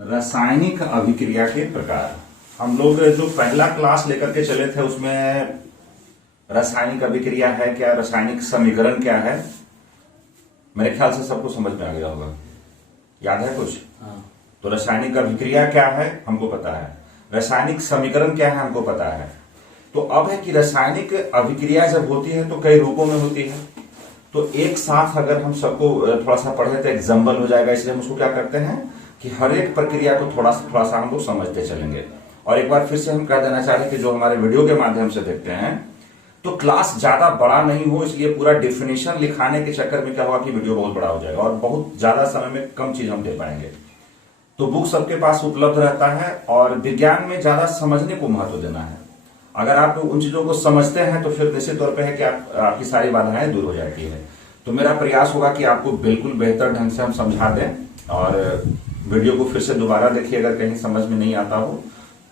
रासायनिक अभिक्रिया के प्रकार। हम लोग जो पहला क्लास लेकर के चले थे उसमें रासायनिक अभिक्रिया है क्या, रासायनिक समीकरण क्या है, मेरे ख्याल से सबको समझ में आ गया होगा। याद है कुछ? तो रासायनिक अभिक्रिया क्या है हमको पता है, रासायनिक समीकरण क्या है हमको पता है। तो अब है कि रासायनिक अभिक्रिया जब होती है तो कई रूपों में होती है। तो एक साथ अगर हम सबको थोड़ा सा पढ़े तो एग्जाम्पल हो जाएगा, इसलिए हम उसको क्या करते हैं कि हर एक प्रक्रिया को थोड़ा सा हम लोग समझते चलेंगे। और एक बार फिर से हम कह देना चाह रहे हैं कि जो हमारे वीडियो के माध्यम से देखते हैं तो क्लास ज्यादा बड़ा नहीं हो, इसलिए पूरा डिफिनेशन लिखाने के चक्कर में क्या होगा कि वीडियो बहुत बड़ा हो जाएगा और बहुत ज्यादा समय में कम चीज हम दे पाएंगे। तो बुक सबके पास उपलब्ध रहता है और विज्ञान में ज्यादा समझने को महत्व देना है। अगर आप उन चीजों को समझते हैं तो फिर निश्चित तौर पे है कि आपकी सारी बाधाएं दूर हो जाती है। तो मेरा प्रयास होगा कि आपको बिल्कुल बेहतर ढंग से हम समझा दें और वीडियो को फिर से दोबारा देखिए अगर कहीं समझ में नहीं आता हो।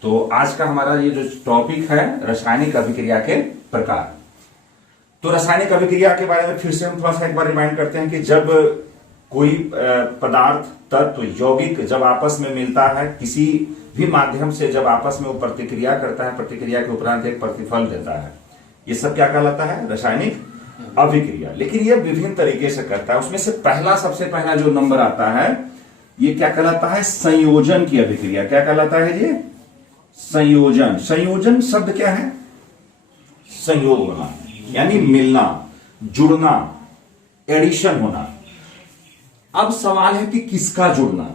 तो आज का हमारा ये जो टॉपिक है रासायनिक अभिक्रिया के प्रकार। तो रासायनिक अभिक्रिया के बारे में फिर से हम थोड़ा सा एक बार रिमाइंड करते हैं कि जब कोई पदार्थ, तत्व, यौगिक जब आपस में मिलता है किसी भी माध्यम से, जब आपस में वो प्रतिक्रिया करता है, प्रतिक्रिया के उपरांत एक प्रतिफल देता है, ये सब क्या कहलाता है? रासायनिक अभिक्रिया। लेकिन ये विभिन्न तरीके से करता है। उसमें से सबसे पहला जो नंबर आता है ये क्या कहलाता है? संयोजन की अभिक्रिया। क्या कहलाता है ये? संयोजन। संयोजन शब्द क्या है? संयोग होना, यानी मिलना, जुड़ना, एडिशन होना। अब सवाल है कि किसका जुड़ना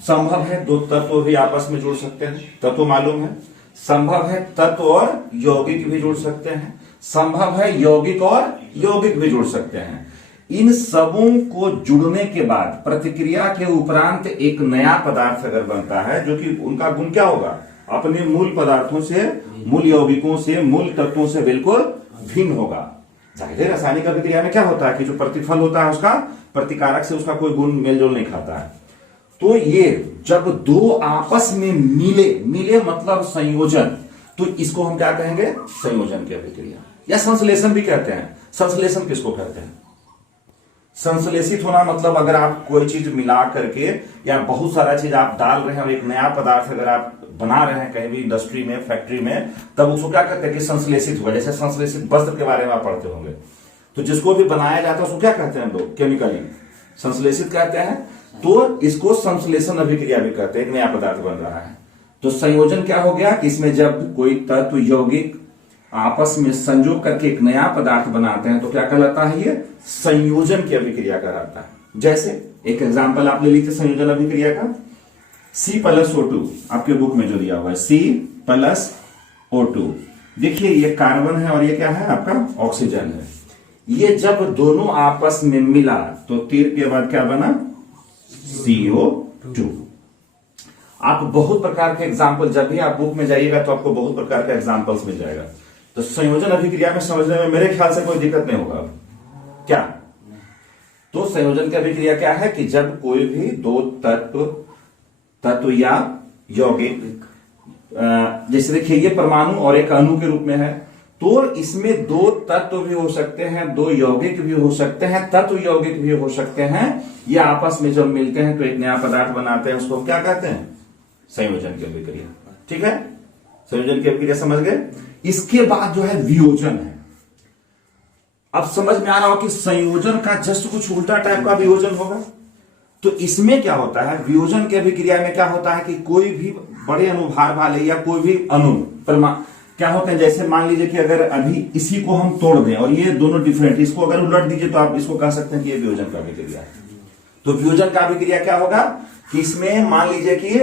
संभव है? दो तत्व भी आपस में जुड़ सकते हैं, तत्व मालूम है। संभव है तत्व और यौगिक भी जुड़ सकते हैं। संभव है यौगिक और यौगिक भी जुड़ सकते हैं। इन सबों को जुड़ने के बाद प्रतिक्रिया के उपरांत एक नया पदार्थ अगर बनता है जो कि उनका गुण क्या होगा? अपने मूल पदार्थों से, मूल यौगिकों से, मूल तत्वों से बिल्कुल भिन्न होगा। जाहिर है रासायनिक अभिक्रिया में क्या होता है कि जो प्रतिफल होता है उसका प्रतिकारक से उसका कोई गुण मेलजोल नहीं खाता है। तो ये जब दो आपस में मिले मतलब संयोजन, तो इसको हम क्या कहेंगे? संयोजन की अभिक्रिया या संश्लेषण भी कहते हैं। संश्लेषण किसको कहते हैं? संश्लेषित होना मतलब अगर आप कोई चीज मिला करके या बहुत सारा चीज आप डाल रहे हैं और एक नया पदार्थ अगर आप बना रहे हैं कहीं भी इंडस्ट्री में, फैक्ट्री में, तब उसको क्या कहते हैं कि संश्लेषित हुआ। जैसे संश्लेषित वस्त्र के बारे में आप पढ़ते होंगे, तो जिसको भी बनाया जाता है उसको क्या कहते हैं लोग? केमिकली संश्लेषित कहते हैं। तो इसको संश्लेषण अभिक्रिया भी कहते हैं, एक नया पदार्थ बन रहा है। तो संयोजन क्या हो गया कि इसमें जब कोई तत्व, यौगिक आपस में संजोग करके एक नया पदार्थ बनाते हैं तो क्या कहलाता है? ये संयोजन की अभिक्रिया कहलाता है। जैसे एक एग्जांपल आप ले लीजिए संयोजन अभिक्रिया का, C+O2 आपके बुक में जो दिया हुआ है, C+O2। देखिए ये कार्बन है और ये क्या है? आपका ऑक्सीजन है। ये जब दोनों आपस में मिला तो तीर के बाद क्या बना? CO2। आप बहुत प्रकार के एग्जाम्पल, जब भी आप बुक में जाइएगा तो आपको बहुत प्रकार के एग्जाम्पल्स मिल जाएगा। तो संयोजन अभिक्रिया में समझने में मेरे ख्याल से कोई दिक्कत नहीं होगा क्या? तो संयोजन की अभिक्रिया क्या है कि जब कोई भी दो तत्व या यौगिक, जैसे देखिए ये परमाणु और एक अणु के रूप में है, तो इसमें दो तत्व भी हो सकते हैं, दो यौगिक भी हो सकते हैं, तत्व यौगिक भी हो सकते हैं। ये आपस में जब मिलते हैं तो एक नया पदार्थ बनाते हैं, उसको क्या कहते हैं? संयोजन की अभिक्रिया। ठीक है, संयोजन की अभिक्रिया समझ गए। इसके बाद जो है वियोजन है। अब समझ में आ रहा हो कि संयोजन का जस्ट कुछ उल्टा टाइप का वियोजन होगा। तो इसमें क्या होता है? वियोजन की अभिक्रिया में क्या होता है कि कोई भी बड़े अनुभार वाले या कोई भी अणु क्या होते हैं, जैसे मान लीजिए कि अगर अभी इसी को हम तोड़ दें और ये दोनों डिफरेंट, इसको अगर उलट दीजिए तो आप इसको कह सकते हैं कि ये वियोजन का अभिक्रिया है। तो वियोजन का अभिक्रिया क्या होगा कि इसमें मान लीजिए कि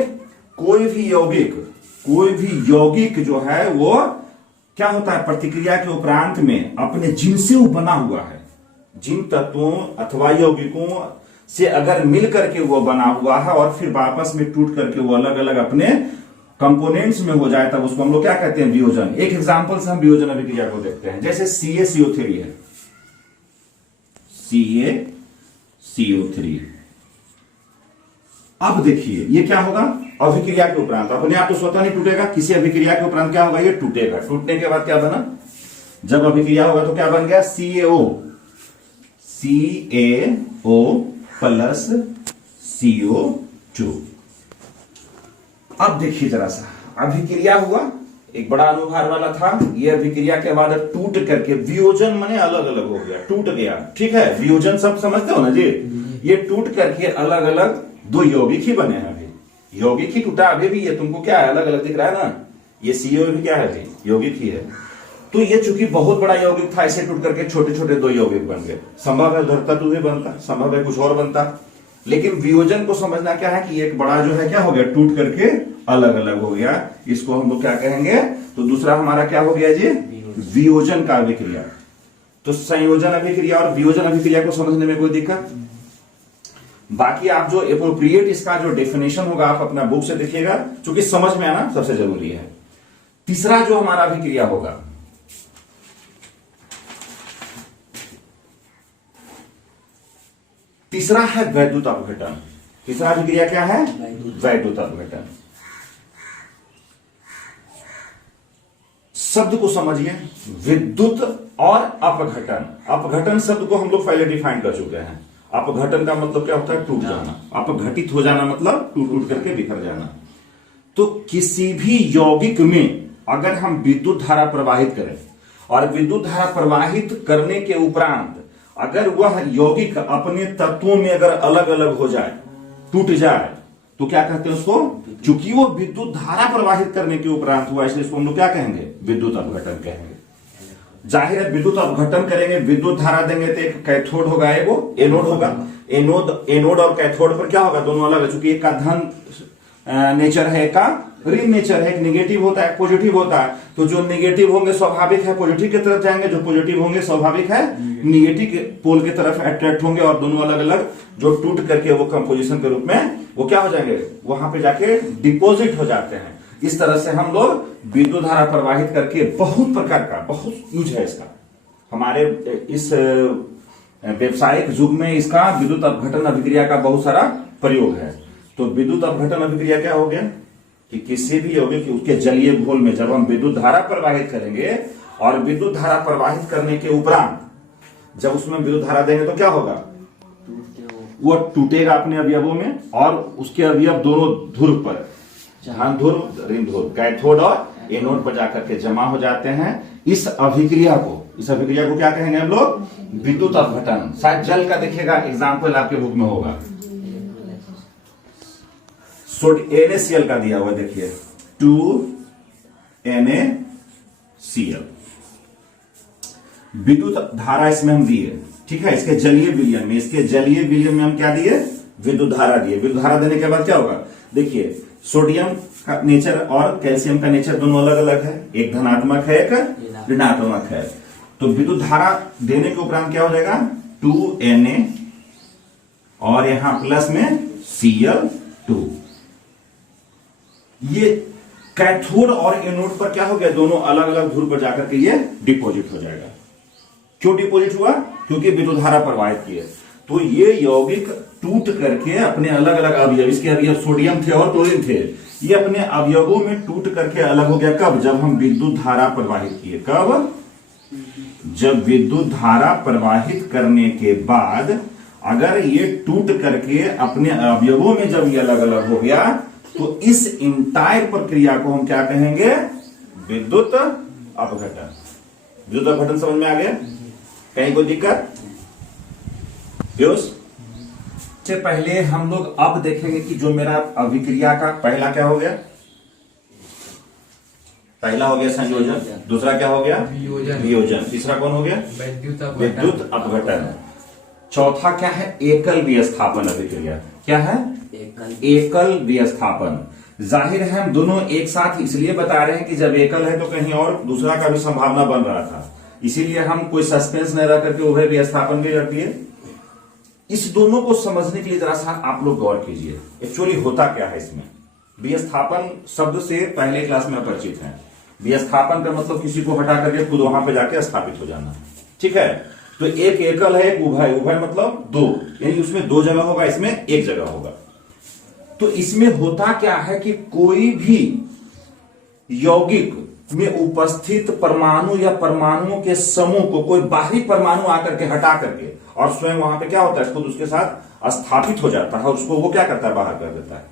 कोई भी यौगिक जो है वो क्या होता है? प्रतिक्रिया के उपरांत में अपने जिनसे वो बना हुआ है, जिन तत्वों अथवा यौगिकों से अगर मिल करके वो बना हुआ है और फिर वापस में टूट करके वो अलग अलग अपने कंपोनेंट्स में हो जाए, तब उसको हम लोग क्या कहते हैं? वियोजन। एक एग्जांपल से हम वियोजन अभिक्रिया को देखते हैं। जैसे CaCO3 है, CaCO3। अब देखिए ये क्या होगा? अभिक्रिया के उपरांत अपने आप तो स्वतः नहीं टूटेगा, किसी अभिक्रिया के उपरांत क्या होगा? ये टूटेगा। टूटने के बाद क्या बना? जब अभिक्रिया होगा तो क्या बन गया? CaO plus CO2। अब देखिए जरा सा, अभिक्रिया हुआ, एक बड़ा अनुभार वाला था, ये अभिक्रिया के बाद टूट करके वियोजन माने अलग अलग हो गया, टूट गया। ठीक है, वियोजन सब समझते हो ना जी। ये टूट करके अलग अलग दो यौगिक ही बने हैं। अभी यौगिक ही टूटा, अभी भी ये तुमको क्या है, अलग अलग दिख रहा है ना, ये सीओ भी क्या है, अभी यौगिक ही है। तो ये चूंकि बहुत बड़ा यौगिक था, ऐसे टूट करके छोटे छोटे दो यौगिक बन गए। संभव है उधरता तो बनता, संभव है कुछ और बनता, लेकिन वियोजन को समझना क्या है कि एक बड़ा जो है क्या हो गया, टूट करके अलग अलग हो गया। इसको हम लोग क्या कहेंगे, तो दूसरा हमारा क्या हो गया जी, वियोजन का अभिक्रिया। तो संयोजन अभिक्रिया और वियोजन अभिक्रिया को समझने में कोई दिक्कत? बाकी आप जो एप्रोप्रिएट इसका जो डेफिनेशन होगा आप अपना बुक से देखिएगा, क्योंकि समझ में आना सबसे जरूरी है। तीसरा जो हमारा अभिक्रिया होगा, तीसरा है वैद्युत अपघटन। तीसरा अभिक्रिया क्या है, वैद्युत अपघटन। शब्द को समझिए, विद्युत और अपघटन। अपघटन शब्द को हम लोग पहले डिफाइन कर चुके हैं। अपघटन का मतलब क्या होता है, टूट जाना। अपघटित हो जाना मतलब टूट टूट करके बिखर जाना। तो किसी भी यौगिक में अगर हम विद्युत धारा प्रवाहित करें और विद्युत धारा प्रवाहित करने के उपरांत अगर वह यौगिक अपने तत्वों में अगर अलग अलग हो जाए, टूट जाए, तो क्या कहते हैं उसको, चूंकि वो विद्युत धारा प्रवाहित करने के उपरांत हुआ, इसलिए इसको हम लोग क्या कहेंगे, विद्युत अपघटन कहेंगे। जाहिर है विद्युत अपघटन करेंगे, विद्युत धारा देंगे तो एक कैथोड होगा, एगो एनोड होगा। एनोड और कैथोड पर क्या होगा, दोनों अलग है, चूंकि एक का धन नेचर है, एक का ऋण नेचर है, एक निगेटिव होता है, पॉजिटिव होता है। तो जो निगेटिव होंगे स्वाभाविक है पॉजिटिव की तरफ जाएंगे, जो पॉजिटिव होंगे स्वाभाविक है निगेटिव पोल की तरफ अट्रैक्ट होंगे, और दोनों अलग अलग जो टूट करके वो कंपोजिशन के रूप में वो क्या हो जाएंगे, वहां पे जाके डिपोजिट हो जाते हैं। इस तरह से हम लोग विद्युत धारा प्रवाहित करके बहुत प्रकार का, बहुत यूज है इसका हमारे इस व्यावसायिक युग में, इसका विद्युत अपघटन अभिक्रिया का बहुत सारा प्रयोग है। तो विद्युत अपघटन अभिक्रिया क्या हो गया कि किसी भी यौगिक उसके जलीय घोल में जब हम विद्युत धारा प्रवाहित करेंगे और विद्युत धारा प्रवाहित करने के उपरांत जब उसमें विद्युत धारा देंगे तो क्या होगा, वो टूटेगा अपने अवयवों में, और उसके अवयव दोनों ध्रुव पर, धन ध्रुव ऋण ध्रुव, कैथोड और एनोड पर जाकर के जमा हो जाते हैं। इस अभिक्रिया को क्या कहेंगे हम लोग, विद्युत अपघटन। शायद जल का देखिएगा एग्जाम्पल आपके बुक में होगा, NaCl का दिया हुआ देखिए, 2NaCl विद्युत धारा इसमें हम दिए। ठीक है, इसके जलीय विलयन में हम क्या दिए, विद्युत धारा दिए। विद्युत धारा देने के बाद क्या होगा, देखिए सोडियम का नेचर और कैल्शियम का नेचर दोनों अलग अलग है, एक धनात्मक है एक ऋणात्मक है। तो विद्युत धारा देने के उपरांत क्या हो जाएगा, 2Na और यहां प्लस में Cl2। ये कैथोड और एनोड पर क्या हो गया, दोनों अलग अलग ध्रुव पर जाकर के ये डिपॉजिट हो जाएगा। क्यों डिपॉजिट हुआ, क्योंकि विद्युत धारा प्रवाहित की है। तो ये यौगिक टूट करके अपने अलग अलग अवयव, इसके अवयव सोडियम थे और क्लोरीन थे, ये अपने अवयवों में टूट करके अलग हो गया। कब, जब हम विद्युत धारा प्रवाहित किए। कब, जब विद्युत धारा प्रवाहित करने के बाद अगर ये टूट करके अपने अवयवों में जब ये अलग अलग हो गया, तो इस इंटायर प्रक्रिया को हम क्या कहेंगे, विद्युत अपघटन। विद्युत अपघटन समझ में आ गया, कहीं कोई दिक्कत? से पहले हम लोग अब देखेंगे कि जो मेरा अभिक्रिया का पहला क्या हो गया, पहला हो गया संयोजन, दूसरा क्या हो गया, वियोजन, तीसरा कौन हो गया, विद्युत अपघटन। चौथा क्या है, एकल विस्थापन अभिक्रिया। क्या है, एकल विस्थापन। जाहिर है हम दोनों एक साथ इसलिए बता रहे हैं कि जब एकल है तो कहीं और दूसरा का भी संभावना बन रहा था, इसीलिए हम कोई सस्पेंस न रह करके उभय विस्थापन भी रख दिए। इस दोनों को समझने के लिए जरा सा आप लोग गौर कीजिए, एक्चुअली होता क्या है इसमें। विस्थापन शब्द से पहले क्लास में परिचित हैं। विस्थापन का मतलब किसी को हटा करके खुद वहां पे जाके स्थापित हो जाना। ठीक है, तो एक एकल है, एक उभय। उभय मतलब दो, यानी उसमें दो जगह होगा, इसमें एक जगह होगा। तो इसमें होता क्या है कि कोई भी यौगिक में उपस्थित परमाणु या परमाणुओं के समूह को कोई बाहरी परमाणु आकर के हटा करके और स्वयं वहां पे क्या होता है, खुद उसके साथ स्थापित हो जाता है और उसको वो क्या करता है, बाहर कर देता है।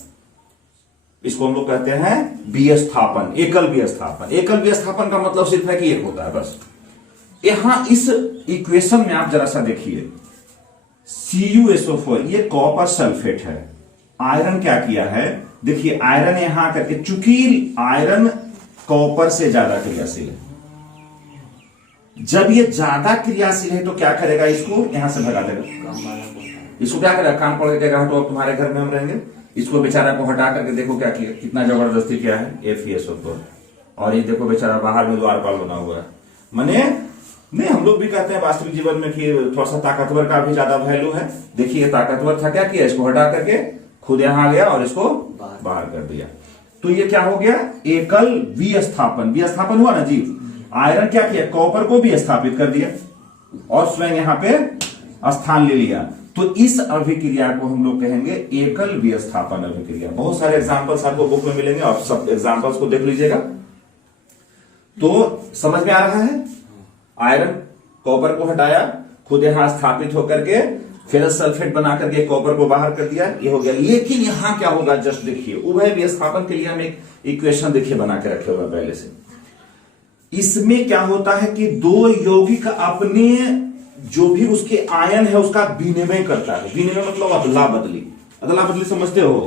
इसको हम लोग कहते हैं विस्थापन, एकल विस्थापन। एकल विस्थापन का मतलब सिर्फ है कि एक होता है बस। यहां इस इक्वेशन में आप जरा सा देखिए, CuSO4 ये कॉपर सल्फेट है। आयरन क्या किया है, देखिए आयरन यहां करके, चूंकि आयरन कॉपर से ज्यादा क्रियाशील है, जब ये ज्यादा क्रियाशील है तो क्या करेगा, इसको यहां से भगा देगा। इसको क्या करेगा, कान पड़ के कहा तो अब तुम्हारे घर में हम रहेंगे। इसको बेचारा को हटा करके देखो क्या किया, कितना जबरदस्ती किया है, FeSO4। और ये देखो बेचारा बाहर में द्वारपाल बना हुआ है। माने नहीं, हम लोग भी कहते हैं वास्तविक जीवन में कि थोड़ा सा ताकतवर का भी ज्यादा वैल्यू है। देखिए ताकतवर था, क्या किया, इसको हटा करके खुद यहां आ गया और इसको बाहर कर दिया। तो ये क्या हो गया, एकल विस्थापन। विस्थापन हुआ ना जी, आयरन क्या किया, कॉपर को भी स्थापित कर दिया और स्वयं यहां पे स्थान ले लिया। तो इस अभिक्रिया को हम लोग कहेंगे एकल विस्थापन अभिक्रिया। बहुत सारे एग्जांपल्स आपको बुक में मिलेंगे, आप सब एग्जांपल्स को देख लीजिएगा तो समझ में आ रहा है। आयरन कॉपर को हटाया, खुद यहां स्थापित होकर के फेरस सल्फेट बना करके कॉपर को बाहर कर दिया, ये हो गया। लेकिन यहां क्या होगा, जस्ट देखिए, उभय विस्थापन के लिए हम एक इक्वेशन देखिए बना के रखे हुए पहले से। इसमें क्या होता है कि दो यौगिक अपने जो भी उसके आयन है उसका विनिमय करता है। विनिमय मतलब अदला बदली। अदला बदली समझते हो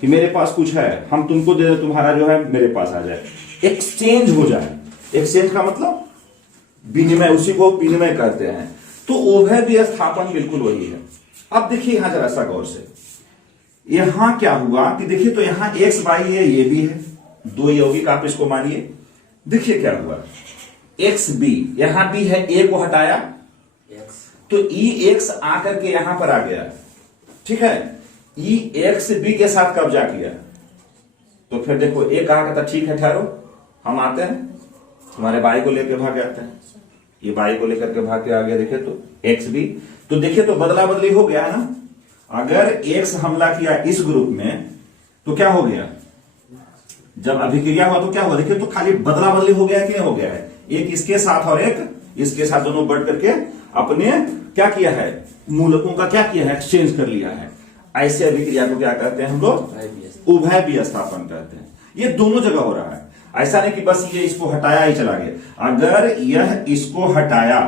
कि मेरे पास कुछ है, हम तुमको दे दे, तुम्हारा जो है मेरे पास आ जाए, एक्सचेंज हो जाए। एक्सचेंज का मतलब विनिमय, उसी को विनिमय कहते हैं। तो उभय विस्थापन बिल्कुल वही है। अब देखिए यहां जरा सा गौर से, यहां क्या हुआ कि देखिए, तो यहां एक्स वाई है, ये भी है, दो यौगिक आप इसको मानिए। देखिए क्या हुआ, एक्स बी, यहां बी है, ए को हटाया तो ई एक्स आकर के यहां पर आ गया, ठीक है। ई एक्स बी के साथ कब्जा किया, तो फिर देखो ए कहा कहता ठीक है ठहरो, हम आते हैं, तुम्हारे बाई को लेकर भाग आते हैं। ये बाई को लेकर के भाग के आ गया, देखिए तो एक्स बी, तो देखिए तो बदला बदली हो गया है ना। अगर एक्स हमला किया इस ग्रुप में तो क्या हो गया, जब अभिक्रिया हुआ तो क्या हुआ, देखिए तो खाली बदला बदली हो गया कि नहीं हो गया है, एक इसके साथ और एक इसके साथ, दोनों बढ़ करके अपने क्या किया है, मूलकों का क्या किया है, एक्सचेंज कर लिया है। ऐसे अभिक्रिया को क्या कहते हैं हम लोग, उभय विस्थापन कहते हैं। ये दोनों जगह हो रहा है, ऐसा नहीं कि बस ये इसको हटाया ही चला गया। अगर यह इसको हटाया,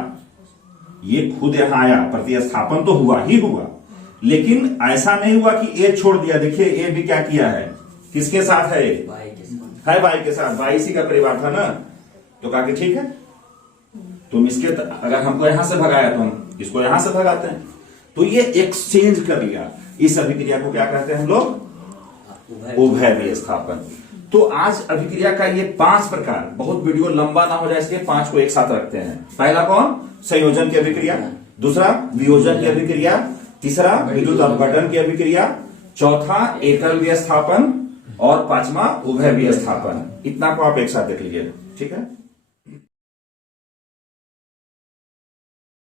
ये खुद यहां आया, प्रतिस्थापन तो हुआ ही हुआ, लेकिन ऐसा नहीं हुआ कि ए छोड़ दिया। देखिए ए भी क्या किया है, किसके साथ है, बाई के साथ। बाई इसी का परिवार था ना, तो कहा कि ठीक है, तुम इसके, अगर हमको यहां से भगाया तो हम इसको यहां से भगाते हैं। तो ये एक्सचेंज कर लिया। इस अभिक्रिया को क्या कहते हैं हम लोग, उभय विस्थापन। तो आज अभिक्रिया का ये 5 प्रकार, बहुत वीडियो लंबा ना हो जाए इसलिए 5 को एक साथ रखते हैं। पहला कौन, संयोजन की अभिक्रिया, दूसरा वियोजन की अभिक्रिया, तीसरा विद्युत अपघटन की अभिक्रिया, चौथा एकल विस्थापन और 5वां उभय विस्थापन। इतना को आप एक साथ देख लीजिए, ठीक है।